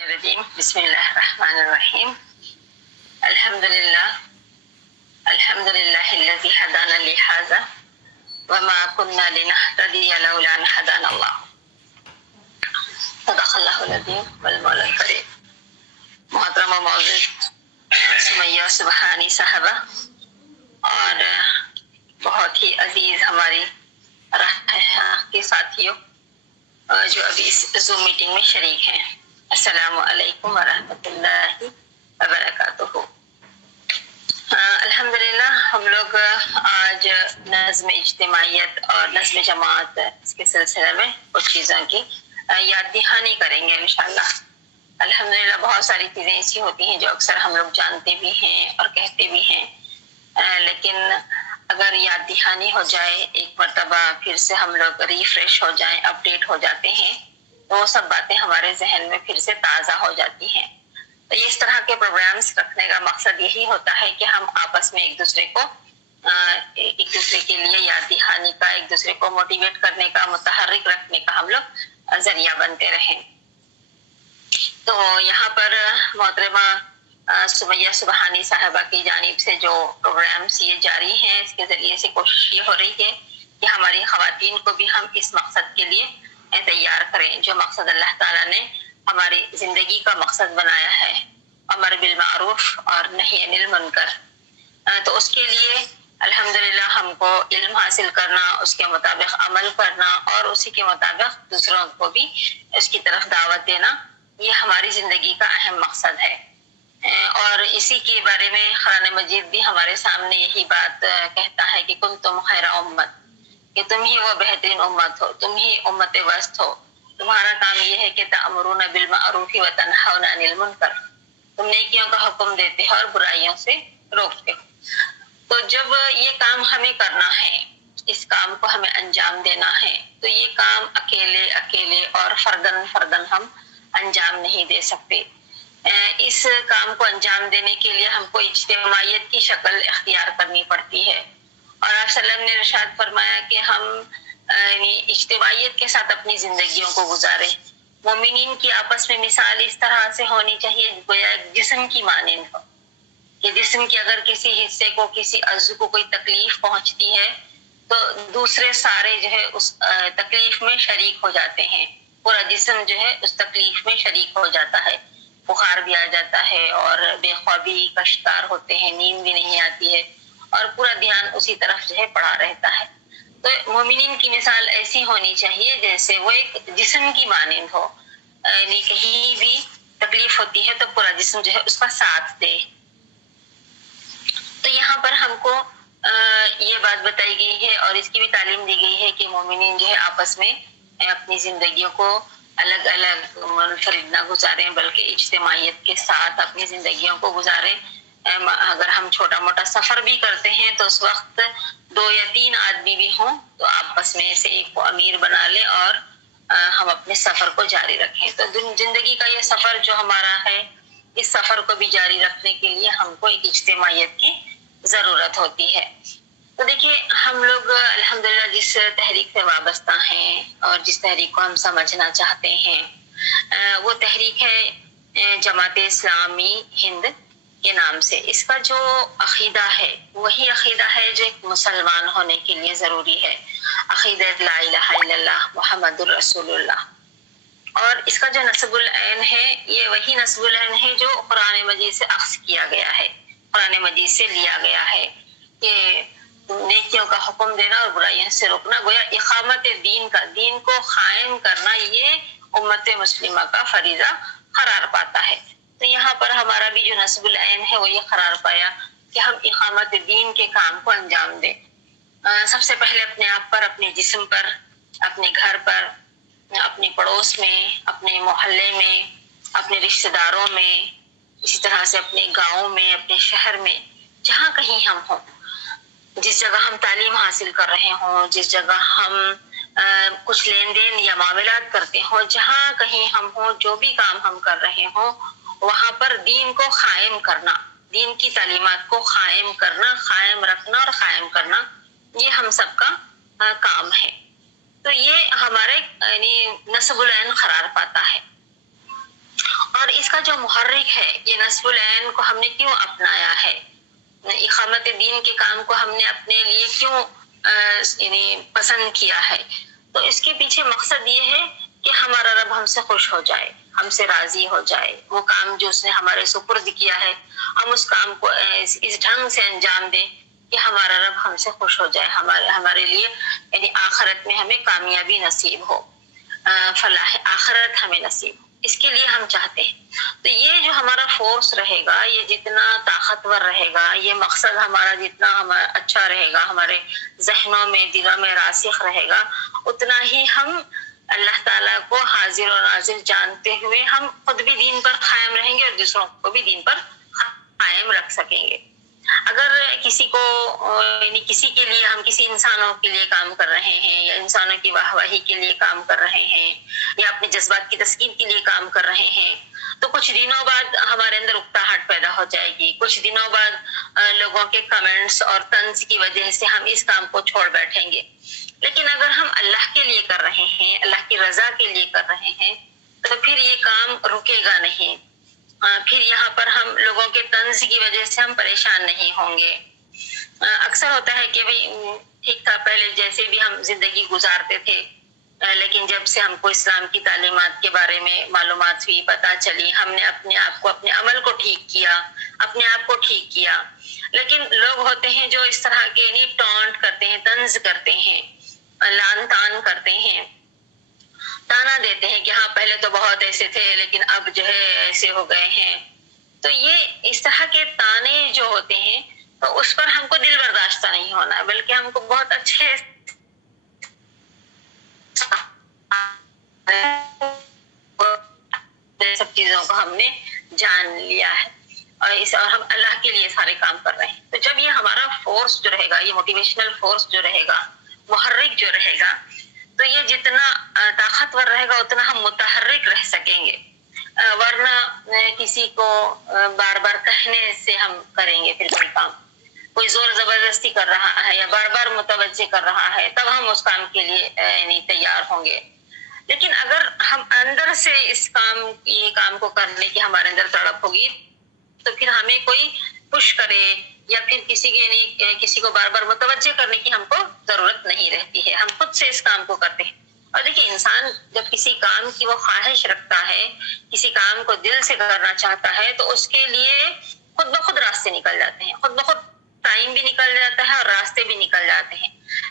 الرجيم بسم الله الرحمن الرحيم الحمد لله الذي هدانا لهذا وما كنا لنهتدي لولا أن هدانا الله صدق الله العظيم والمولى الكريم محترم و معزز سمیہ سبحانی صاحبہ اور بہت ہی عزیز ہماری کے ساتھیوں جو ابھی اس زوم میٹنگ میں شریک ہیں، السلام علیکم ورحمۃ اللہ وبرکاتہ۔ الحمدللہ ہم لوگ آج نظم اجتماعیت اور نظم جماعت اس کے سلسلے میں کچھ چیزوں کی یاد دہانی کریں گے انشاءاللہ۔ الحمدللہ بہت ساری چیزیں ایسی ہوتی ہیں جو اکثر ہم لوگ جانتے بھی ہیں اور کہتے بھی ہیں، لیکن اگر یاد دہانی ہو جائے، ایک مرتبہ پھر سے ہم لوگ ریفریش ہو جائیں، اپڈیٹ ہو جاتے ہیں، تو وہ سب باتیں ہمارے ذہن میں پھر سے تازہ ہو جاتی ہیں۔ تو اس طرح کے پروگرامز رکھنے کا مقصد یہی ہوتا ہے کہ ہم آپس میں ایک دوسرے کے لیے یاد دہانی کا، ایک دوسرے کو موٹیویٹ کرنے کا، متحرک رکھنے کا ہم لوگ ذریعہ بنتے رہیں۔ تو یہاں پر محترمہ سمیہ سبحانی صاحبہ کی جانب سے جو پروگرامز یہ جاری ہیں، اس کے ذریعے سے کوشش یہ ہو رہی ہے کہ ہماری خواتین کو بھی ہم اس مقصد کے لیے تیار کریں جو مقصد اللہ تعالیٰ نے ہماری زندگی کا مقصد بنایا ہے، امر بالمعروف اور نہی عن المنکر۔ تو اس کے لیے الحمدللہ ہم کو علم حاصل کرنا، اس کے مطابق عمل کرنا اور اسی کے مطابق دوسروں کو بھی اس کی طرف دعوت دینا، یہ ہماری زندگی کا اہم مقصد ہے۔ اور اسی کے بارے میں قرآن مجید بھی ہمارے سامنے یہی بات کہتا ہے کہ کنتم خیر امت، کہ تم ہی وہ بہترین امت ہو، تم ہی امت وسط ہو، تمہارا کام یہ ہے کہ تأمرون بالمعروف وتنہون عن المنکر، تم نیکیوں کا حکم دیتے ہو اور برائیوں سے روکتے ہو۔ تو جب یہ کام ہمیں کرنا ہے، اس کام کو ہمیں انجام دینا ہے، تو یہ کام اکیلے اور فردن ہم انجام نہیں دے سکتے۔ اس کام کو انجام دینے کے لیے ہم کو اجتماعیت کی شکل اختیار کرنی پڑتی ہے، اور آپ صلی اللہ علیہ وسلم نے ارشاد فرمایا کہ ہم اجتماعیت کے ساتھ اپنی زندگیوں کو گزارے۔ مومنین کی آپس میں مثال اس طرح سے ہونی چاہیے گویا ایک جسم کی مانند ہو، کہ جسم کے اگر کسی حصے کو، کسی عضو کو کوئی تکلیف پہنچتی ہے تو دوسرے سارے جو ہے اس تکلیف میں شریک ہو جاتے ہیں، پورا جسم جو ہے اس تکلیف میں شریک ہو جاتا ہے، بخار بھی آ جاتا ہے اور بے خوابی کا شکار ہوتے ہیں، نیند بھی نہیں آتی ہے اور پورا دھیان اسی طرف جو ہے پڑا رہتا ہے۔ تو مومنین کی مثال ایسی ہونی چاہیے جیسے وہ ایک جسم کی مانند ہو، یعنی کہیں بھی تکلیف ہوتی ہے تو پورا جسم جو ہے اس کا ساتھ دے۔ تو یہاں پر ہم کو یہ بات بتائی گئی ہے اور اس کی بھی تعلیم دی گئی ہے کہ مومنین جو ہے آپس میں اپنی زندگیوں کو الگ الگ منفرد نہ گزاریں بلکہ اجتماعیت کے ساتھ اپنی زندگیوں کو گزاریں۔ اگر ہم چھوٹا موٹا سفر بھی کرتے ہیں تو اس وقت 2 یا 3 آدمی بھی ہوں تو آپس میں سے ایک کو امیر بنا لیں اور ہم اپنے سفر کو جاری رکھیں۔ تو زندگی کا یہ سفر جو ہمارا ہے، اس سفر کو بھی جاری رکھنے کے لیے ہم کو ایک اجتماعیت کی ضرورت ہوتی ہے۔ تو دیکھیے ہم لوگ الحمدللہ جس تحریک سے وابستہ ہیں اور جس تحریک کو ہم سمجھنا چاہتے ہیں، وہ تحریک ہے جماعت اسلامی ہند کے نام سے۔ اس کا جو عقیدہ ہے وہی عقیدہ ہے جو ایک مسلمان ہونے کے لیے ضروری ہے، عقیدہ لا الہ الا اللہ محمد الرسول اللہ۔ اور اس کا جو نصب العین ہے، یہ وہی نصب العین ہے جو قرآن مجید سے اخذ کیا گیا ہے، قرآن مجید سے لیا گیا ہے کہ نیکیوں کا حکم دینا اور برائیوں سے روکنا، گویا اقامت دین کو قائم کرنا یہ امت مسلمہ کا فریضہ قرار پاتا ہے۔ تو یہاں پر ہمارا بھی جو نصب العین ہے وہ یہ قرار پایا کہ ہم اقامت دین کے کام کو انجام دیں۔ سب سے پہلے اپنے آپ پر، اپنے جسم پر، اپنے گھر پر، اپنے پڑوس میں، اپنے محلے میں، اپنے رشتہ داروں میں، اسی طرح سے اپنے گاؤں میں، اپنے شہر میں، جہاں کہیں ہم ہوں، جس جگہ ہم تعلیم حاصل کر رہے ہوں، جس جگہ ہم کچھ لین دین یا معاملات کرتے ہوں، جہاں کہیں ہم ہوں، جو بھی کام ہم کر رہے ہوں، وہاں پر دین کو قائم کرنا، دین کی تعلیمات کو قائم کرنا، قائم رکھنا اور قائم کرنا، یہ ہم سب کا کام ہے۔ تو یہ ہمارے یعنی نصب العین قرار پاتا ہے۔ اور نصب العین کو ہم نے کیوں اپنایا ہے، اقامت دین کے کام کو ہم نے اپنے لیے کیوں یعنی پسند کیا ہے، تو اس کے پیچھے مقصد یہ ہے کہ ہمارا رب ہم سے خوش ہو جائے، ہم سے راضی ہو جائے، وہ کام جو اس نے ہمارے سپرد کیا ہے ہم اس کام کو اس ڈھنگ سے انجام دیں کہ ہمارا رب ہم سے خوش ہو جائے، ہمارے لیے یعنی آخرت میں ہمیں کامیابی نصیب ہو، فلاح آخرت ہمیں نصیب ہو، اس کے لیے ہم چاہتے ہیں۔ تو یہ جو ہمارا فورس رہے گا، یہ جتنا طاقتور رہے گا، یہ مقصد ہمارا جتنا اچھا رہے گا، ہمارے ذہنوں میں دلوں میں راسخ رہے گا، اتنا ہی ہم اللہ تعالیٰ کو حاضر و ناظر جانتے ہوئے ہم خود بھی دین پر قائم رہیں گے اور دوسروں کو بھی دین پر قائم رکھ سکیں گے۔ اگر کسی کو یعنی کسی کے لیے ہم کسی انسانوں کے لیے کام کر رہے ہیں یا انسانوں کی واہ واہی کے لیے کام کر رہے ہیں یا اپنے جذبات کی تسکین کے لیے کام کر رہے ہیں، تو کچھ دنوں بعد ہمارے اندر اکتاہٹ پیدا ہو جائے گی، کچھ دنوں بعد لوگوں کے کمنٹس اور طنز کی وجہ سے ہم اس کام کو چھوڑ بیٹھیں گے۔ لیکن اگر ہم اللہ کے لیے کر رہے ہیں، اللہ کی رضا کے لیے کر رہے ہیں، تو پھر یہ کام رکے گا نہیں، پھر یہاں پر ہم لوگوں کے طنز کی وجہ سے ہم پریشان نہیں ہوں گے۔ اکثر ہوتا ہے کہ ٹھیک تھا پہلے جیسے بھی ہم زندگی گزارتے تھے، لیکن جب سے ہم کو اسلام کی تعلیمات کے بارے میں معلومات ہوئی، پتہ چلی، ہم نے اپنے آپ کو اپنے عمل کو ٹھیک کیا، اپنے آپ کو ٹھیک کیا۔ لیکن لوگ ہوتے ہیں جو اس طرح کے ٹونٹ کرتے ہیں، طنز کرتے ہیں، لان تان کرتے ہیں، تانا دیتے ہیں کہ ہاں پہلے تو بہت ایسے تھے لیکن اب جو ہے ایسے ہو گئے ہیں۔ تو یہ اس طرح کے تانے جو ہوتے ہیں تو اس پر ہم کو دل برداشتہ نہیں ہونا ہے، بلکہ ہم کو بہت اچھے سب چیزوں کو ہم نے جان لیا ہے اور ہم اللہ کے لیے سارے کام کر رہے ہیں۔ تو جب یہ ہمارا فورس جو رہے گا، یہ موٹیویشنل فورس جو رہے گا، محرک جو رہے گا، تو یہ جتنا طاقتور رہے گا اتنا ہم متحرک رہ سکیں گے، ورنہ کسی کو بار بار کہنے سے ہم کریں گے پھر کوئی کام، کوئی زور زبردستی کر رہا ہے یا بار بار متوجہ کر رہا ہے تب ہم اس کام کے لیے یعنی تیار ہوں گے۔ لیکن اگر ہم اندر سے اس کام کو کرنے کی ہمارے اندر تڑپ ہوگی تو پھر ہمیں کوئی پش کرے یا پھر کسی کو بار بار متوجہ کرنے کی ہم کو ضرورت نہیں رہتی ہے، ہم خود سے اس کام کو کرتے ہیں۔ اور دیکھیے انسان جب کسی کام کی وہ خواہش رکھتا ہے، کسی کام کو دل سے کرنا چاہتا ہے، تو اس کے لیے خود بخود راستے نکل جاتے ہیں، خود بخود ٹائم بھی نکل جاتا ہے اور راستے بھی نکل جاتے ہیں۔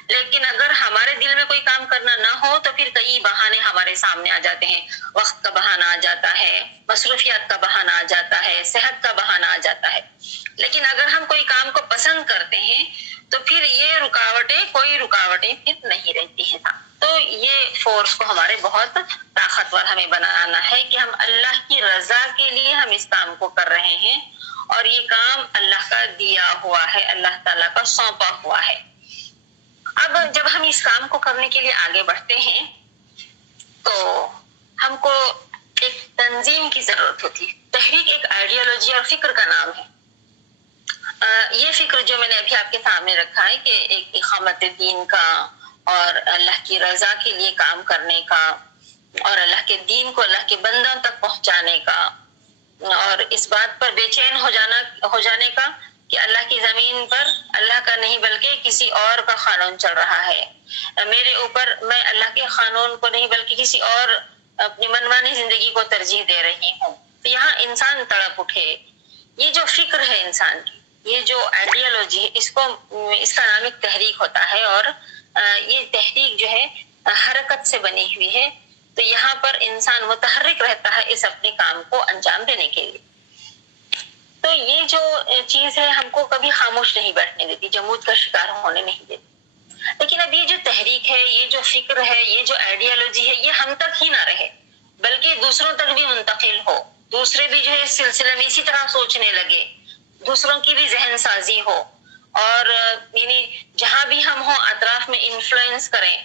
لیکن اگر ہمارے دل میں کوئی کام کرنا نہ ہو تو پھر کئی بہانے ہمارے سامنے آ جاتے ہیں، وقت کا بہانہ آ جاتا ہے، مصروفیات کا بہانہ آ جاتا ہے، صحت کا بہانہ آ جاتا ہے۔ لیکن اگر ہم کوئی کام کو پسند کرتے ہیں تو پھر یہ کوئی رکاوٹیں پھر نہیں رہتی ہیں۔ تو یہ فورس کو ہمارے بہت طاقتور ہمیں بنانا ہے کہ ہم اللہ کی رضا کے لیے ہم اس کام کو کر رہے ہیں اور یہ کام اللہ کا دیا ہوا ہے، اللہ تعالیٰ کا سونپا ہوا ہے۔ اب جب ہم اس کام کو کرنے کے لیے آگے بڑھتے ہیں تو ہم کو ایک تنظیم کی ضرورت ہوتی ہے۔ تحریک ایک آئیڈیالوجی اور فکر کا نام ہے۔ یہ فکر جو میں نے ابھی آپ کے سامنے رکھا ہے کہ ایک اقامت دین کا اور اللہ کی رضا کے لیے کام کرنے کا اور اللہ کے دین کو اللہ کے بندوں تک پہنچانے کا اور اس بات پر بے چین ہو جانے کا کہ اللہ کی زمین پر اللہ کا نہیں بلکہ کسی اور کا قانون چل رہا ہے، میرے اوپر میں اللہ کے قانون کو نہیں بلکہ کسی اور اپنی منمانی زندگی کو ترجیح دے رہی ہوں۔ تو یہاں انسان تڑپ اٹھے، یہ جو فکر ہے انسان کی، یہ جو آئیڈیالوجی ہے، اس کا نام ایک تحریک ہوتا ہے اور یہ تحریک جو ہے حرکت سے بنی ہوئی ہے۔ تو یہاں پر انسان متحرک رہتا ہے اس اپنے کام کو انجام دینے کے لیے۔ تو یہ جو چیز ہے ہم کو کبھی خاموش نہیں بیٹھنے دیتی، جمود کا شکار ہونے نہیں دیتی۔ لیکن اب یہ جو تحریک ہے، یہ جو فکر ہے، یہ جو آئیڈیالوجی ہے، یہ ہم تک ہی نہ رہے بلکہ دوسروں تک بھی منتقل ہو، دوسرے بھی جو ہے اس سلسلے میں اسی طرح سوچنے لگے، دوسروں کی بھی ذہن سازی ہو اور یعنی جہاں بھی ہم ہوں اطراف میں انفلوئنس کریں،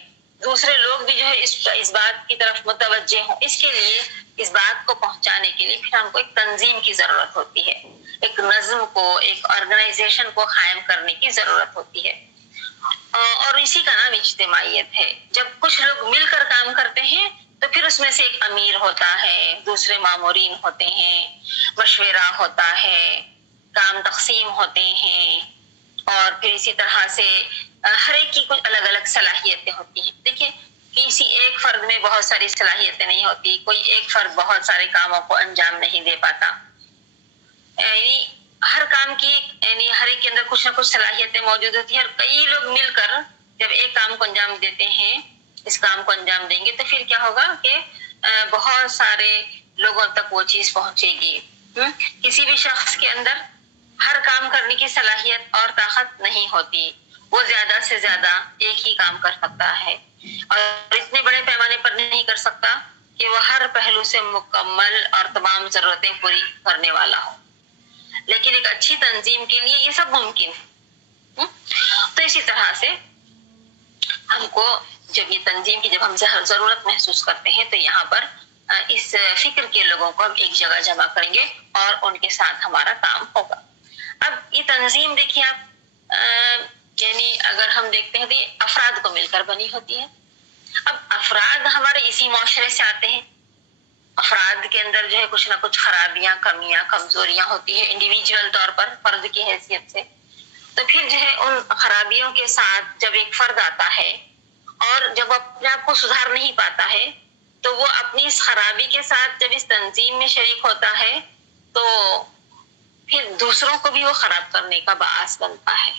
دوسرے لوگ بھی جو ہے اس بات کی طرف متوجہ ہوں۔ اس کے لیے اس بات کو پہنچانے کے لیے پھر ہم کو ایک تنظیم کی ضرورت ہوتی ہے، ایک نظم کو، ایک آرگنائزیشن کو قائم کرنے کی ضرورت ہوتی ہے اور اسی کا نام اجتماعیت ہے۔ جب کچھ لوگ مل کر کام کرتے ہیں تو پھر اس میں سے ایک امیر ہوتا ہے، دوسرے مامورین ہوتے ہیں، مشورہ ہوتا ہے، کام تقسیم ہوتے ہیں، اور پھر اسی طرح سے ہر ایک کی کچھ الگ الگ صلاحیتیں ہوتی ہیں. دیکھیے کسی ایک فرد میں بہت ساری صلاحیتیں نہیں ہوتی، کوئی ایک فرد بہت سارے کاموں کو انجام نہیں دے پاتا. یعنی ہر کام کی یعنی ہر ایک کے اندر کچھ نہ کچھ صلاحیتیں موجود ہوتی ہیں، اور کئی لوگ مل کر جب ایک کام کو انجام دیتے ہیں، اس کام کو انجام دیں گے تو پھر کیا ہوگا کہ بہت سارے لوگوں تک وہ چیز پہنچے گی. کسی بھی شخص کے اندر ہر کام کرنے کی صلاحیت اور طاقت نہیں ہوتی، وہ زیادہ سے زیادہ ایک ہی کام کر سکتا ہے، اور اتنے بڑے پیمانے پر نہیں کر سکتا کہ وہ ہر پہلو سے مکمل اور تمام ضرورتیں پوری کرنے والا ہو. لیکن ایک اچھی تنظیم کے لیے یہ سب ممکن ہے. تو اسی طرح سے ہم کو جب یہ تنظیم کی جب ہم ضرورت محسوس کرتے ہیں تو یہاں پر اس فکر کے لوگوں کو ہم ایک جگہ جمع کریں گے اور ان کے ساتھ ہمارا کام ہوگا. اب یہ تنظیم دیکھیے آپ یعنی اگر ہم دیکھتے ہیں تو یہ افراد کو مل کر بنی ہوتی ہے. اب افراد ہمارے اسی معاشرے سے آتے ہیں، افراد کے اندر جو ہے کچھ نہ کچھ خرابیاں، کمیاں، کمزوریاں ہوتی ہیں انڈیویجول طور پر فرد کی حیثیت سے. تو پھر جو ہے ان خرابیوں کے ساتھ جب ایک فرد آتا ہے اور جب اپنے آپ کو سدھار نہیں پاتا ہے تو وہ اپنی اس خرابی کے ساتھ جب اس تنظیم میں شریک ہوتا ہے تو پھر دوسروں کو بھی وہ خراب کرنے کا باعث بنتا ہے،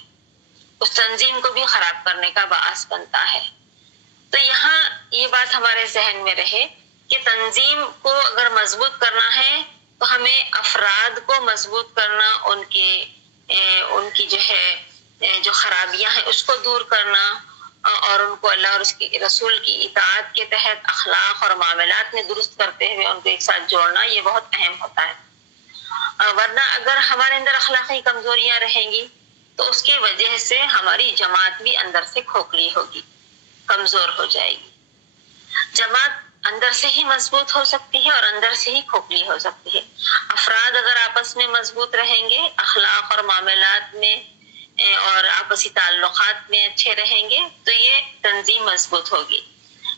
اس تنظیم کو بھی خراب کرنے کا باعث بنتا ہے. تو یہاں یہ بات ہمارے ذہن میں رہے کہ تنظیم کو اگر مضبوط کرنا ہے تو ہمیں افراد کو مضبوط کرنا، ان کی جو ہے جو خرابیاں ہیں اس کو دور کرنا، اور ان کو اللہ اور اس کے رسول کی اطاعت کے تحت اخلاق اور معاملات میں درست کرتے ہوئے ان کو ایک ساتھ جوڑنا، یہ بہت اہم ہوتا ہے. ورنہ اگر ہمارے اندر اخلاقی کمزوریاں رہیں گی تو اس کی وجہ سے ہماری جماعت بھی اندر سے کھوکھلی ہوگی، کمزور ہو جائے گی. جماعت اندر سے ہی مضبوط ہو سکتی ہے اور اندر سے ہی کھوکھلی ہو سکتی ہے. افراد اگر آپس میں مضبوط رہیں گے، اخلاق اور معاملات میں اور آپسی تعلقات میں اچھے رہیں گے تو یہ تنظیم مضبوط ہوگی.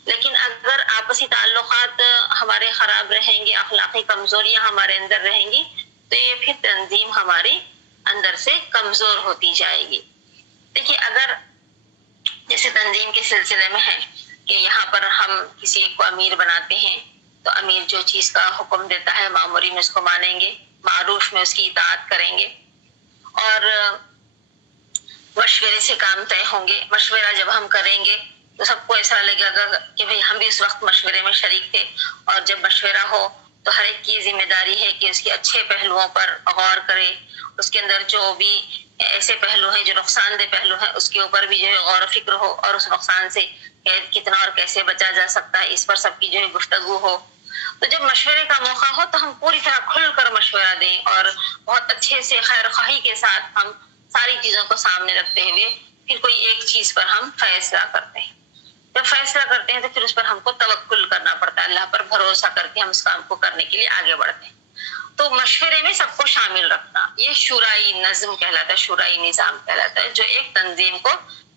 لیکن اگر آپسی تعلقات ہمارے خراب رہیں گے، اخلاقی کمزوریاں ہمارے اندر رہیں گی تو یہ پھر تنظیم ہماری اندر سے کمزور ہوتی جائے گی. دیکھیے اگر جیسے تنظیم کے سلسلے میں ہے کہ یہاں پر ہم کسی ایک کو امیر بناتے ہیں تو امیر جو چیز کا حکم دیتا ہے مامورین اس کو مانیں گے، معروف میں اس کی اطاعت کریں گے، اور مشورے سے کام طے ہوں گے. مشورہ جب ہم کریں گے تو سب کو ایسا لگے گا کہ بھئی ہم بھی اس وقت مشورے میں شریک تھے، اور جب مشورہ ہو تو ہر ایک کی ذمہ داری ہے کہ اس کے اچھے پہلوؤں پر غور کرے، اس کے اندر جو بھی ایسے پہلو ہیں جو نقصان دہ پہلو ہیں اس کے اوپر بھی جو ہے غور و فکر ہو، اور اس نقصان سے کتنا اور کیسے بچا جا سکتا ہے اس پر سب کی جو ہے گفتگو ہو. تو جب مشورے کا موقع ہو تو ہم پوری طرح کھل کر مشورہ دیں اور بہت اچھے سے خیر خواہی کے ساتھ ہم ساری چیزوں کو سامنے رکھتے ہوئے پھر کوئی ایک چیز پر ہم فیصلہ کرتے ہیں. جب فیصلہ کرتے ہیں تو پھر اس پر ہم کو توکل کرنا پڑتا ہے، اللہ پر بھروسہ کر کے ہم اس کام کو کرنے کے لیے آگے بڑھتے ہیں. تو مشورے میں سب کو شامل رکھنا یہ شورائی نظم کہلاتا ہے، شورائی نظام کہلاتا ہے، جو ایک تنظیم کو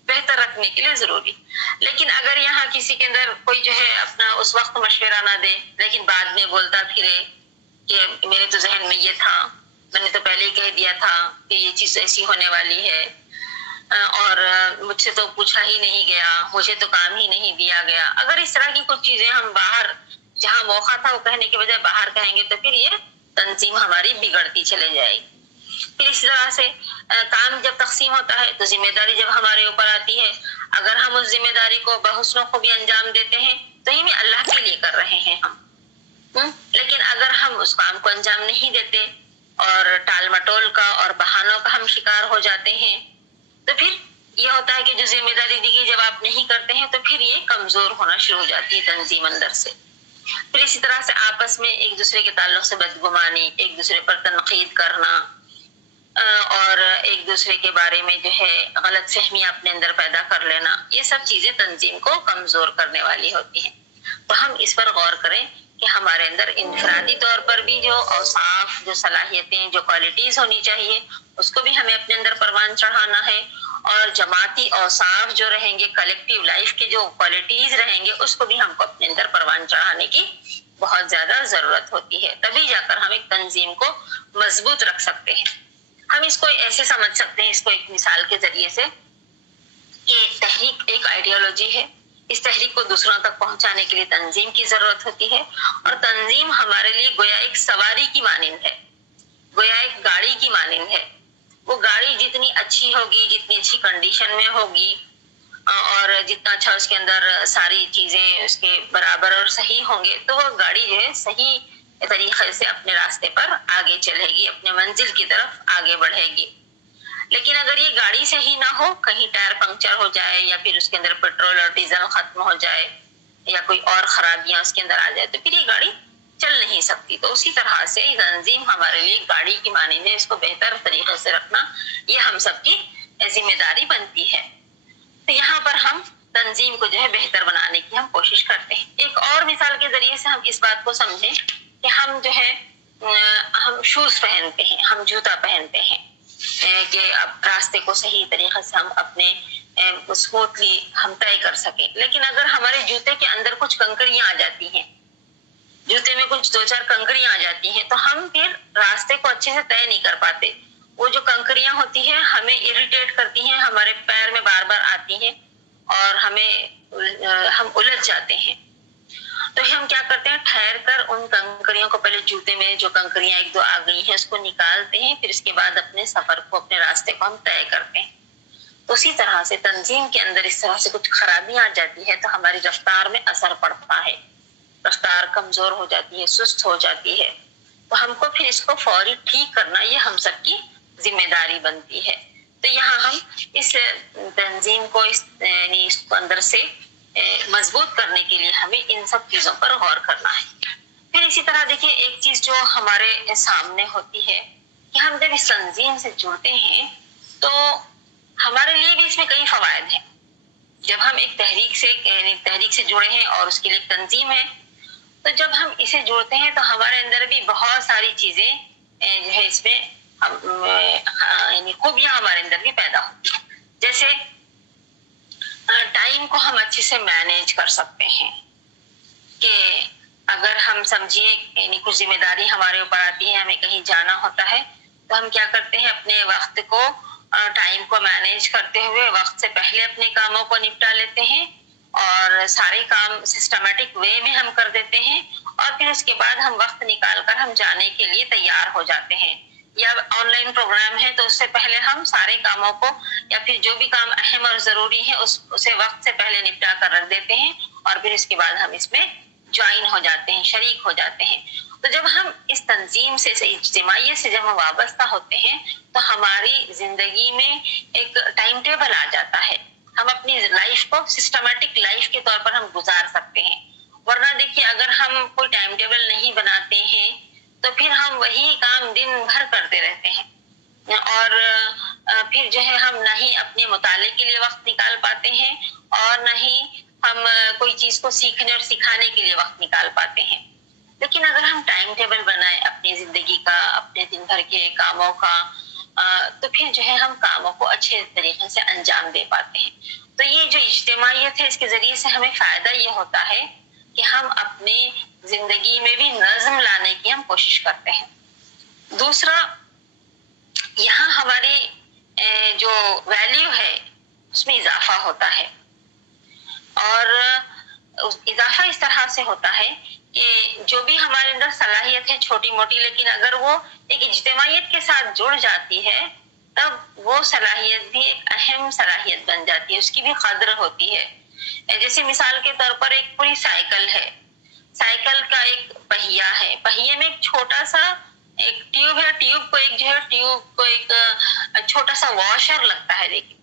بہتر رکھنے کے لیے ضروری. لیکن اگر یہاں کسی کے اندر کوئی جو ہے اپنا اس وقت مشورہ نہ دے لیکن بعد میں بولتا پھرے کہ میرے تو ذہن میں یہ تھا، میں نے تو پہلے ہی کہہ دیا تھا کہ یہ چیز ایسی ہونے والی ہے، اور مجھ سے تو پوچھا ہی نہیں گیا، مجھے تو کام ہی نہیں دیا گیا. اگر اس طرح کی کچھ چیزیں ہم باہر جہاں موقع تھا وہ کہنے کے بجائے باہر کہیں گے تو پھر یہ تنظیم ہماری بگڑتی چلے جائے گی. پھر اس طرح سے کام جب تقسیم ہوتا ہے تو ذمہ داری جب ہمارے اوپر آتی ہے، اگر ہم اس ذمہ داری کو بحسن و خوبی انجام دیتے ہیں تو یہ اللہ کے لیے کر رہے ہیں ہم. لیکن اگر ہم اس کام کو انجام نہیں دیتے اور ٹال مٹول کا اور بہانوں کا ہم شکار ہو جاتے ہیں تو پھر یہ ہوتا ہے کہ جو ذمہ داری دی گئی جب آپ نہیں کرتے ہیں تو پھر یہ کمزور ہونا شروع ہو جاتی ہے تنظیم اندر سے. پھر اسی طرح سے آپس میں ایک دوسرے کے تعلق سے بدگمانی، ایک دوسرے پر تنقید کرنا، اور ایک دوسرے کے بارے میں جو ہے غلط فہمیاں اپنے اندر پیدا کر لینا، یہ سب چیزیں تنظیم کو کمزور کرنے والی ہوتی ہیں. تو ہم اس پر غور کریں کہ ہمارے اندر انفرادی طور پر بھی جو اوصاف، جو صلاحیتیں، جو کوالٹیز ہونی چاہیے اس کو بھی ہمیں اپنے اندر پروان چڑھانا ہے، اور جماعتی اوصاف جو رہیں گے، کلیکٹیو لائف کے جو کوالٹیز رہیں گے، اس کو بھی ہم کو اپنے اندر پروان چڑھانے کی بہت زیادہ ضرورت ہوتی ہے. تبھی جا کر ہم ایک تنظیم کو مضبوط رکھ سکتے ہیں. ہم اس کو ایسے سمجھ سکتے ہیں، اس کو ایک مثال کے ذریعے سے، کہ تحریک ایک آئیڈیالوجی ہے. اس تحریک کو دوسروں تک پہنچانے کے لیے تنظیم کی ضرورت ہوتی ہے، اور تنظیم ہمارے لیے گویا ایک سواری کی مانند ہے، گویا ایک گاڑی کی مانند ہے. وہ گاڑی جتنی اچھی ہوگی، جتنی اچھی کنڈیشن میں ہوگی، اور جتنا اچھا اس کے اندر ساری چیزیں اس کے برابر اور صحیح ہوں گے، تو وہ گاڑی جو ہے صحیح طریقے سے اپنے راستے پر آگے چلے گی، اپنے منزل کی طرف آگے بڑھے گی. لیکن اگر یہ گاڑی صحیح نہ ہو، کہیں ٹائر پنکچر ہو جائے، یا پھر اس کے اندر پیٹرول اور ڈیزل ختم ہو جائے، یا کوئی اور خرابیاں اس کے اندر آ جائے، تو پھر یہ گاڑی چل نہیں سکتی. تو اسی طرح سے تنظیم ہمارے لیے گاڑی کی مانند ہے. اس کو بہتر طریقے سے رکھنا یہ ہم سب کی ذمہ داری بنتی ہے. تو یہاں پر ہم تنظیم کو جو ہے بہتر بنانے کی ہم کوشش کرتے ہیں. ایک اور مثال کے ذریعے سے ہم اس بات کو سمجھیں کہ ہم جو ہے ہم شوز پہنتے ہیں، ہم جوتا پہنتے ہیں، کہ اب راستے کو صحیح طریقے سے ہم اپنے اسموتھلی ہم طے کر سکیں. لیکن اگر ہمارے جوتے کے اندر کچھ کنکریاں آ جاتی ہیں، جوتے میں کچھ 2-4 کنکریاں آ جاتی ہیں، تو ہم پھر راستے کو اچھے سے طے نہیں کر پاتے. وہ جو کنکریاں ہوتی ہیں ہمیں اریٹیٹ کرتی ہیں، ہمارے پیر میں بار بار آتی ہیں، اور ہم الجھ جاتے ہیں. تو ہم کیا کرتے ہیں، ٹھہر کر ان کنکریوں کو، پہلے جوتے میں جو کنکریاں 1-2 آ گئی ہیں اس کو نکالتے ہیں، پھر اس کے بعد اپنے سفر کو، اپنے راستے کو ہم طے کرتے ہیں. تو اسی طرح سے تنظیم کے اندر اس طرح سے کچھ خرابیاں آ جاتی ہے تو ہماری رفتار میں اثر پڑتا ہے، رفتار کمزور ہو جاتی ہے، سست ہو جاتی ہے. تو ہم کو پھر اس کو فوری ٹھیک کرنا یہ ہم سب کی ذمہ داری بنتی ہے. تو یہاں ہم اس تنظیم کو یعنی اس کو اندر سے مضبوط کرنے کے لیے ہمیں ان سب چیزوں پر غور کرنا ہے. پھر اسی طرح دیکھیے ایک چیز جو ہمارے سامنے ہوتی ہے کہ ہم جب اس تنظیم سے جڑتے ہیں تو ہمارے لیے بھی اس میں کئی فوائد ہیں. جب ہم ایک تحریک سے جڑے ہیں اور اس کے لیے ایک تنظیم ہے، تو جب ہم اسے جوڑتے ہیں تو ہمارے اندر بھی بہت ساری چیزیں جو ہے اس میں یعنی خوبیاں ہمارے اندر بھی پیدا ہوتی ہیں. جیسے ٹائم کو ہم اچھے سے مینیج کر سکتے ہیں، کہ اگر ہم سمجھیے یعنی کچھ ذمہ داری ہمارے اوپر آتی ہے، ہمیں کہیں جانا ہوتا ہے، تو ہم کیا کرتے ہیں، اپنے وقت کو، ٹائم کو مینیج کرتے ہوئے وقت سے پہلے اپنے کاموں کو نپٹا لیتے ہیں، اور سارے کام سسٹمیٹک وے میں ہم کر دیتے ہیں، اور پھر اس کے بعد ہم وقت نکال کر ہم جانے کے لیے تیار ہو جاتے ہیں. یا آن لائن پروگرام ہے تو اس سے پہلے ہم سارے کاموں کو، یا پھر جو بھی کام اہم اور ضروری ہے اسے وقت سے پہلے نپٹا کر رکھ دیتے ہیں، اور پھر اس کے بعد ہم اس میں جوائن ہو جاتے ہیں، شریک ہو جاتے ہیں. تو جب ہم اس تنظیم سے، اجتماعیت سے جب ہم وابستہ ہوتے ہیں تو ہماری زندگی میں ایک ٹائم ٹیبل آ جاتا ہے. ہم اپنی لائف کو سسٹمیٹک لائف کے طور پر ہم گزار سکتے ہیں. ورنہ دیکھیے اگر ہم کوئی ٹائم ٹیبل نہیں بناتے ہیں تو پھر ہم وہی کام دن بھر کرتے رہتے ہیں، اور پھر جو ہے ہم نہ ہی اپنے مطالعے کے لیے وقت نکال پاتے ہیں، اور نہ ہی ہم کوئی چیز کو سیکھنے اور سکھانے کے لیے وقت نکال پاتے ہیں. لیکن اگر ہم ٹائم ٹیبل بنائیں اپنی زندگی کا، اپنے دن بھر کے کاموں کا، تو پھر جو ہے ہم کاموں کو اچھے طریقے سے انجام دے پاتے ہیں. تو یہ جو اجتماعیت ہے اس کے ذریعے سے ہمیں فائدہ یہ ہوتا ہے کہ ہم اپنی زندگی میں بھی نظم لانے کی ہم کوشش کرتے ہیں. دوسرا، یہاں ہماری جو ویلیو ہے اس میں اضافہ ہوتا ہے، اور اضافہ اس طرح سے ہوتا ہے کہ جو بھی ہمارے اندر صلاحیت ہے چھوٹی موٹی، لیکن اگر وہ ایک اجتماعیت کے ساتھ جڑ جاتی ہے تب وہ صلاحیت بھی ایک اہم صلاحیت بن جاتی ہے، اس کی بھی قدر ہوتی ہے. جیسے مثال کے طور پر ایک پوری سائیکل ہے، سائیکل کا ایک پہیا ہے، پہیے میں ایک چھوٹا سا ایک ٹیوب ہے، ٹیوب کو ایک چھوٹا سا واشر لگتا ہے. دیکھیں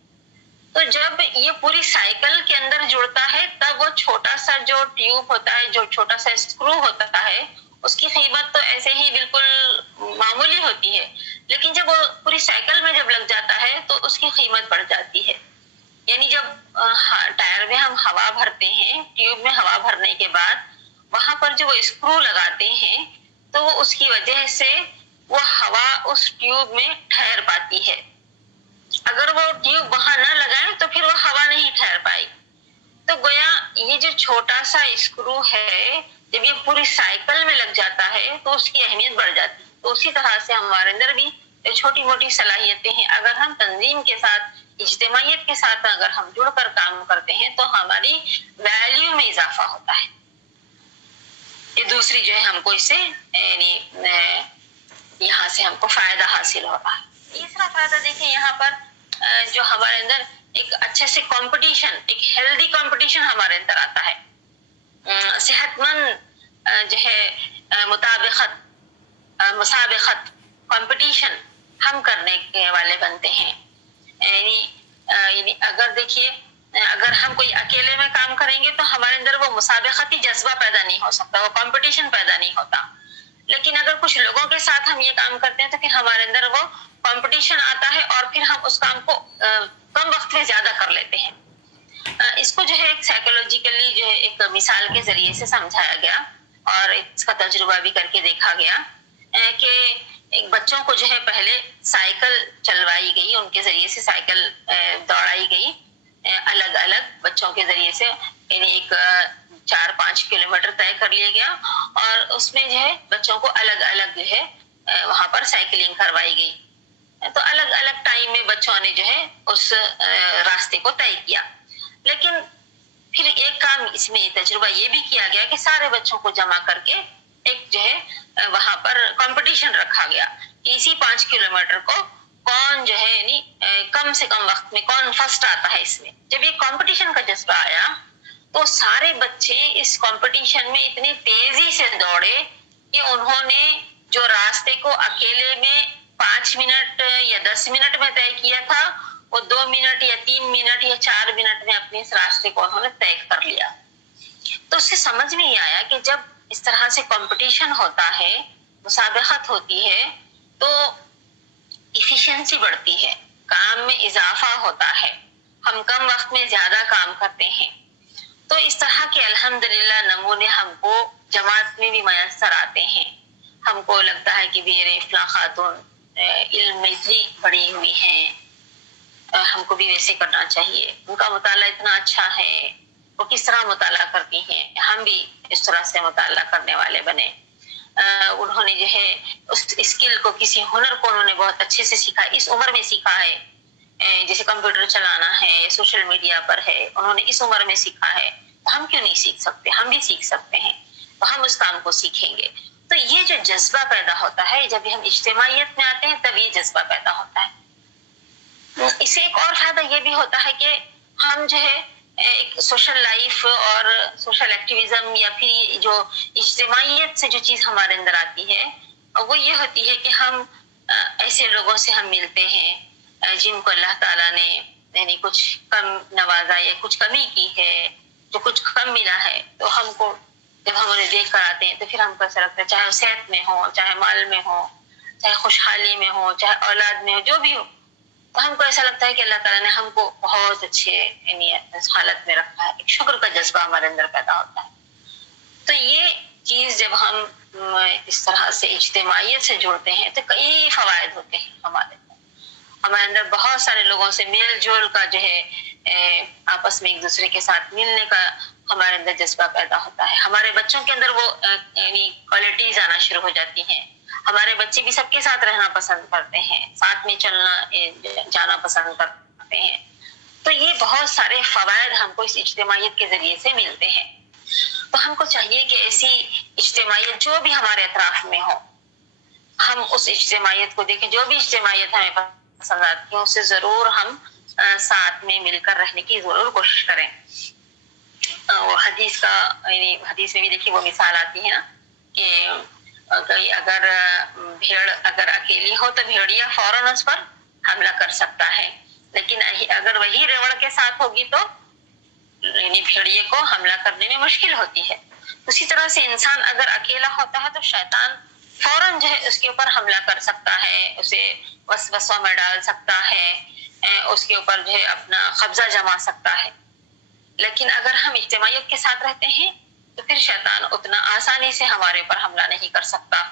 تو جب یہ پوری سائیکل کے اندر جڑتا ہے تب وہ چھوٹا سا جو ٹیوب ہوتا ہے، جو چھوٹا سا اسکرو ہوتا ہے، اس کی قیمت تو ایسے ہی بالکل معمولی ہوتی ہے، لیکن جب وہ پوری سائیکل میں جب لگ جاتا ہے تو اس کی قیمت بڑھ جاتی ہے. یعنی جب ٹائر میں ہم ہوا بھرتے ہیں، ٹیوب میں ہوا بھرنے کے بعد وہاں پر جو وہ اسکرو لگاتے ہیں تو وہ اس کی وجہ سے وہ ہوا اس ٹیوب میں ٹھہر پاتی ہے. اگر وہ ٹیوب وہاں نہ چھوٹا سا اسکرو ہے، جب یہ پوری سائیکل میں لگ جاتا ہے تو اس کی اہمیت بڑھ جاتی ہے. تو اسی طرح سے ہمارے اندر بھی چھوٹی موٹی صلاحیتیں ہیں، اگر ہم تنظیم کے ساتھ، اجتماعیت کے ساتھ اگر ہم جڑ کر کام کرتے ہیں تو ہماری ویلیو میں اضافہ ہوتا ہے. یہ دوسری جو ہے ہم کو اس سے یعنی یہاں سے ہم کو فائدہ حاصل ہو رہا ہے. تیسرا فائدہ دیکھیں یہاں پر جو ہمارے اندر ایک اچھے سے کمپٹیشن، ایک ہیلدی کمپٹیشن ہمارے اندر آتا ہے. صحت مند جو ہے مسابقت، کمپٹیشن ہم کرنے کے والے بنتے ہیں. یعنی اگر دیکھیے، اگر ہم کوئی اکیلے میں کام کریں گے تو ہمارے اندر وہ مسابقتی جذبہ پیدا نہیں ہو سکتا، وہ کمپٹیشن پیدا نہیں ہوتا. لیکن اگر کچھ لوگوں کے ساتھ ہم یہ کام کرتے ہیں تو پھر ہمارے اندر وہ کمپٹیشن آتا ہے اور پھر ہم اس کام کو کم وقت میں زیادہ کر لیتے ہیں. اس کو جو ہے ایک سائیکولوجیکلی جو ہے ایک مثال کے ذریعے سے سمجھایا گیا اور اس کا تجربہ بھی کر کے دیکھا گیا کہ ایک بچوں کو جو ہے پہلے سائیکل چلوائی گئی، ان کے ذریعے سے سائیکل دوڑائی گئی الگ الگ بچوں کے ذریعے سے، یعنی ایک 4-5 کلومیٹر طے کر لیا گیا اور اس میں جو ہے بچوں کو الگ الگ جو ہے وہاں پر سائیکلنگ کروائی گئی. تو الگ الگ ٹائم میں بچوں نے جو ہے اس راستے کو طے کیا. لیکن پھر ایک کام اس میں تجربہ یہ بھی کیا گیا کہ سارے بچوں کو جمع کر کے ایک جو ہے وہاں پر کمپٹیشن رکھا گیا کہ اسی 5 کلومیٹر کو کون جو ہے یعنی کم سے کم وقت میں کون فرسٹ آتا ہے. اس میں جب یہ کمپٹیشن کا جذبہ آیا تو سارے بچے اس کمپٹیشن میں اتنی تیزی سے دوڑے کہ انہوں نے جو راستے کو اکیلے میں 5 منٹ یا 10 منٹ میں طے کیا تھا وہ 2 منٹ یا 3 منٹ یا 4 منٹ میں اپنے اس راستے کو انہوں نے طے کر لیا. تو اس سے سمجھ میں یہ آیا کہ جب اس طرح سے کمپٹیشن ہوتا ہے، مسابقت ہوتی ہے، تو ایفیشنسی بڑھتی ہے، کام میں اضافہ ہوتا ہے، ہم کم وقت میں زیادہ کام کرتے ہیں. تو اس طرح کے الحمدللہ نمونے ہم کو جماعت میں بھی میسر آتے ہیں. ہم کو لگتا ہے کہ میرے فلاں خاتون علم میں اتنی بڑی ہوئی ہیں، ہم کو بھی ویسے کرنا چاہیے، ان کا مطالعہ اتنا اچھا ہے، وہ کس طرح مطالعہ کرتی ہیں، ہم بھی اس طرح سے مطالعہ کرنے والے بنے. انہوں نے جو ہے اس اسکل کو، کسی ہنر کو انہوں نے بہت اچھے سے سیکھا، اس عمر میں سیکھا ہے. جیسے کمپیوٹر چلانا ہے، سوشل میڈیا پر ہے، انہوں نے اس عمر میں سیکھا ہے، تو ہم کیوں نہیں سیکھ سکتے؟ ہم بھی سیکھ سکتے ہیں، تو ہم اس کام کو سیکھیں گے. تو یہ جو جذبہ پیدا ہوتا ہے جب ہم اجتماعیت میں آتے ہیں تب یہ جذبہ پیدا ہوتا ہے. اس سے ایک اور فائدہ یہ بھی ہوتا ہے کہ ہم جو ہے ایک سوشل لائف اور سوشل ایکٹیویزم یا پھر جو اجتماعیت سے جو چیز ہمارے اندر آتی ہے وہ یہ ہوتی ہے کہ ہم ایسے لوگوں سے ہم ملتے ہیں جن کو اللہ تعالیٰ نے یعنی کچھ کم نوازا یا کچھ کمی کی ہے، جو کچھ کم ملا ہے، تو ہم کو جب ہم انہیں دیکھ کر آتے ہیں تو پھر ہم کو ایسا لگتا ہے، چاہے وہ صحت میں ہو، چاہے مال میں ہو، چاہے خوشحالی میں ہو، چاہے اولاد میں ہو، جو بھی ہو، تو ہم کو ایسا لگتا ہے کہ اللہ تعالیٰ نے ہم کو بہت اچھے یعنی حالت میں رکھا ہے. ایک شکر کا جذبہ ہمارے اندر پیدا ہوتا ہے. تو یہ چیز جب ہم اس طرح سے اجتماعیت سے جڑتے ہیں تو کئی فوائد ہوتے ہیں ہمارے اندر بہت سارے لوگوں سے میل جول کا جو ہے آپس میں ایک دوسرے کے ساتھ ملنے کا ہمارے اندر جذبہ پیدا ہوتا ہے. ہمارے بچوں کے اندر وہ یعنی کوالٹیز آنا شروع ہو جاتی ہیں. ہمارے بچے بھی سب کے ساتھ رہنا پسند کرتے ہیں، ساتھ میں چلنا جانا پسند کرتے ہیں. تو یہ بہت سارے فوائد ہم کو اس اجتماعیت کے ذریعے سے ملتے ہیں. تو ہم کو چاہیے کہ ایسی اجتماعیت جو بھی ہمارے اطراف میں ہو، ہم اس اجتماعیت کو دیکھیں. جو بھی اجتماعیت ہمیں پسند آتی ہے اس سے ضرور ہم ساتھ میں مل کر رہنے کی ضرور کوشش کریں. وہ حدیث کا یعنی حدیث میں بھی دیکھیے وہ مثال آتی ہے نا کہ اگر بھیڑ اگر اکیلی ہو تو بھیڑیا فوراً اس پر حملہ کر سکتا ہے، لیکن اگر وہی ریوڑ کے ساتھ ہوگی تو یعنی بھیڑیے کو حملہ کرنے میں مشکل ہوتی ہے. اسی طرح سے انسان اگر اکیلا ہوتا ہے تو شیطان فوراً جو ہے اس کے اوپر حملہ کر سکتا ہے، اسے وسوسوں میں ڈال سکتا ہے، اس کے اوپر جو ہے اپنا قبضہ جما سکتا ہے. لیکن اگر ہم اجتماعیت کے ساتھ رہتے ہیں تو پھر شیطان اتنا آسانی سے ہمارے اوپر حملہ نہیں کر سکتا.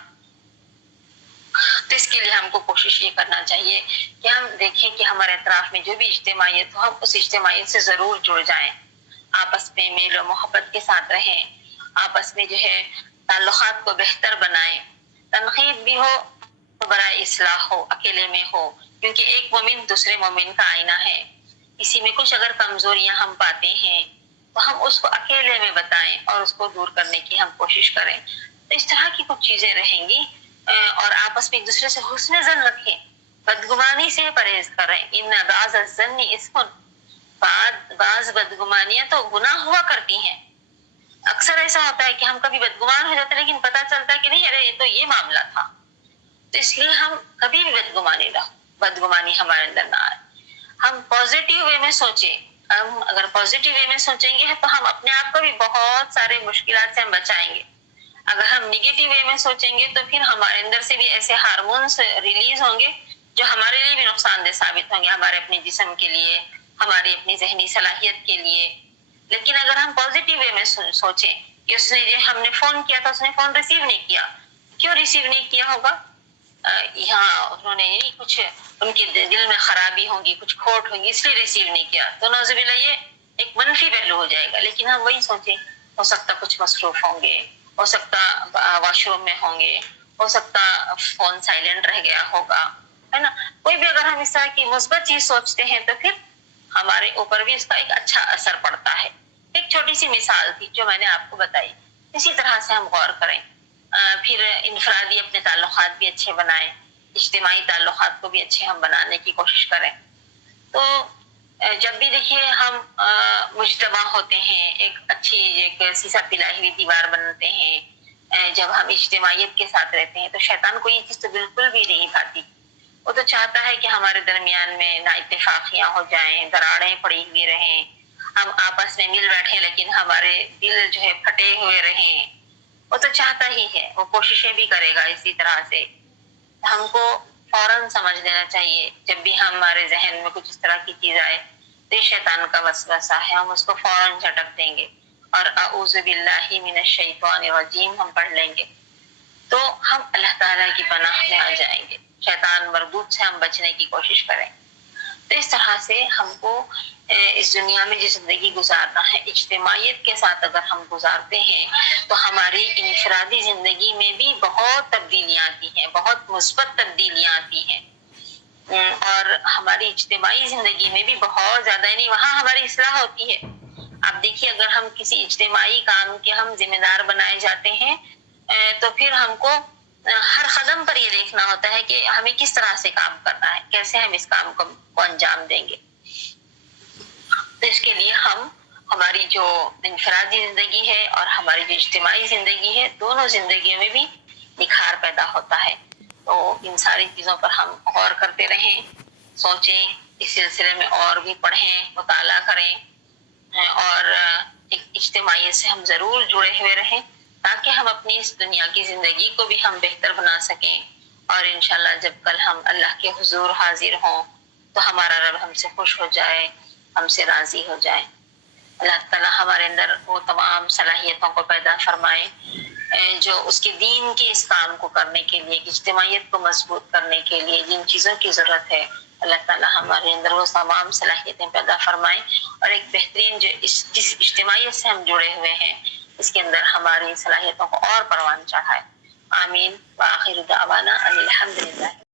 تو اس کے لیے ہم کو کوشش یہ کرنا چاہیے کہ ہم دیکھیں کہ ہمارے اطراف میں جو بھی اجتماعیت ہو ہم اس اجتماعیت سے ضرور جڑ جائیں. آپس میں میل و محبت کے ساتھ رہیں, آپس میں جو ہے تعلقات کو بہتر بنائیں. تنقید بھی ہو تو برائے اصلاح ہو, اکیلے میں ہو, کیونکہ ایک مومن دوسرے مومن کا آئینہ ہے. کسی میں کچھ اگر کمزوریاں ہم پاتے ہیں تو ہم اس کو اکیلے میں بتائیں اور اس کو دور کرنے کی ہم کوشش کریں. تو اس طرح کی کچھ چیزیں رہیں گی. اور آپس میں ایک دوسرے سے حسن ظن رکھیں, بدگمانی سے پرہیز کریں. ان بعض الظن اسم, بعض بدگمانیاں تو گناہ ہوا کرتی ہیں. اکثر ایسا ہوتا ہے کہ ہم کبھی بدگمان ہو جاتے ہیں لیکن پتہ چلتا ہے کہ نہیں, ارے یہ تو یہ معاملہ تھا. تو اس لیے ہم کبھی بھی بدگمانی ہمارے اندر نہ آئے. ہم پازیٹیو وے میں سوچیں. ہم اگر پازیٹیو وے میں سوچیں گے تو ہم اپنے آپ کو بھی بہت سارے مشکلات سے ہم بچائیں گے. اگر ہم نگیٹیو وے میں سوچیں گے تو پھر ہمارے اندر سے بھی ایسے ہارمونس ریلیز ہوں گے جو ہمارے لیے بھی نقصان دہ ثابت ہوں گے, ہمارے اپنے جسم کے لیے, ہماری اپنی ذہنی صلاحیت کے لیے. لیکن اگر ہم پازیٹیو وے میں سوچیں کہ اس نے جو ہم نے فون کیا تھا اس نے فون ریسیو نہیں کیا, کیوں ریسیو نہیں کیا ہوگا؟ یہاں انہوں نے کچھ ان کے دل میں خرابی ہوگی, کچھ کھوٹ ہوگی, اس لیے ریسیو نہیں کیا. تو نعوذ باللہ یہ ایک منفی پہلو ہو جائے گا. لیکن ہم وہی سوچیں, ہو سکتا کچھ مصروف ہوں گے, ہو سکتا واش روم میں ہوں گے, ہو سکتا فون سائلنٹ رہ گیا ہوگا, ہے نا. کوئی بھی اگر ہم اس طرح کی مثبت چیز سوچتے ہیں تو پھر ہمارے اوپر بھی اس کا ایک اچھا اثر پڑتا ہے. ایک چھوٹی سی مثال تھی جو میں نے آپ کو بتائی, اسی طرح سے ہم غور کریں. پھر انفرادی اپنے تعلقات بھی اچھے بنائیں, اجتماعی تعلقات کو بھی اچھے ہم بنانے کی کوشش کریں. تو جب بھی دیکھیے ہم مجتمع ہوتے ہیں, ایک اچھی ایک سیسا پلائی ہوئی دیوار بنتے ہیں, جب ہم اجتماعیت کے ساتھ رہتے ہیں تو شیطان کو یہ چیز تو بالکل بھی نہیں پاتی. وہ تو چاہتا ہے کہ ہمارے درمیان میں نا اتفاقیاں ہو جائیں, دراڑیں پڑی ہوئی رہیں, ہم آپس میں مل بیٹھیں لیکن ہمارے دل جو ہے پھٹے ہوئے رہیں. وہ تو چاہتا ہی ہے, وہ کوششیں بھی کرے گا اسی طرح سے. ہم کو فوراً سمجھ لینا چاہیے جب بھی ہمارے ذہن میں کچھ اس طرح کی چیز آئے تو شیطان کا وسوسہ ہے, ہم اس کو فوراً جھٹک دیں گے اور اعوذ باللہ من الشیطان الرجیم ہم پڑھ لیں گے. تو ہم اللہ تعالیٰ کی پناہ میں آ جائیں گے, شیطان مردود سے ہم بچنے کی کوشش کریں. تو اس طرح سے ہم کو اس دنیا میں جو زندگی گزارنا ہے اجتماعیت کے ساتھ اگر ہم گزارتے ہیں تو ہماری انفرادی زندگی میں بھی بہت تبدیلیاں آتی ہیں, بہت مثبت تبدیلیاں آتی ہیں. اور ہماری اجتماعی زندگی میں بھی بہت زیادہ, یعنی وہاں ہماری اصلاح ہوتی ہے. آپ دیکھیے اگر ہم کسی اجتماعی کام کے ہم ذمہ دار بنائے جاتے ہیں تو پھر ہم کو ہر قدم پر یہ دیکھنا ہوتا ہے کہ ہمیں کس طرح سے کام کرنا ہے, کیسے ہم اس کام کو انجام دیں گے. تو اس کے لیے ہم ہماری جو انفرادی زندگی ہے اور ہماری جو اجتماعی زندگی ہے, دونوں زندگیوں میں بھی نکھار پیدا ہوتا ہے. تو ان ساری چیزوں پر ہم غور کرتے رہیں, سوچیں, اس سلسلے میں اور بھی پڑھیں, مطالعہ کریں, اور ایک اجتماعیت سے ہم ضرور جڑے ہوئے رہیں تاکہ ہم اپنی اس دنیا کی زندگی کو بھی ہم بہتر بنا سکیں. اور انشاءاللہ جب کل ہم اللہ کے حضور حاضر ہوں تو ہمارا رب ہم سے خوش ہو جائے, ہم سے راضی ہو جائے. اللہ تعالیٰ ہمارے اندر وہ تمام صلاحیتوں کو پیدا فرمائے جو اس کے دین کے اس کام کو کرنے کے لیے, اجتماعیت کو مضبوط کرنے کے لیے جن چیزوں کی ضرورت ہے, اللہ تعالیٰ ہمارے اندر وہ تمام صلاحیتیں پیدا فرمائے اور ایک بہترین جو جس اجتماعیت سے ہم جڑے ہوئے ہیں اس کے اندر ہماری صلاحیتوں کو اور پروان چڑھائے. آمین. وآخر دعوانا الحمدللہ.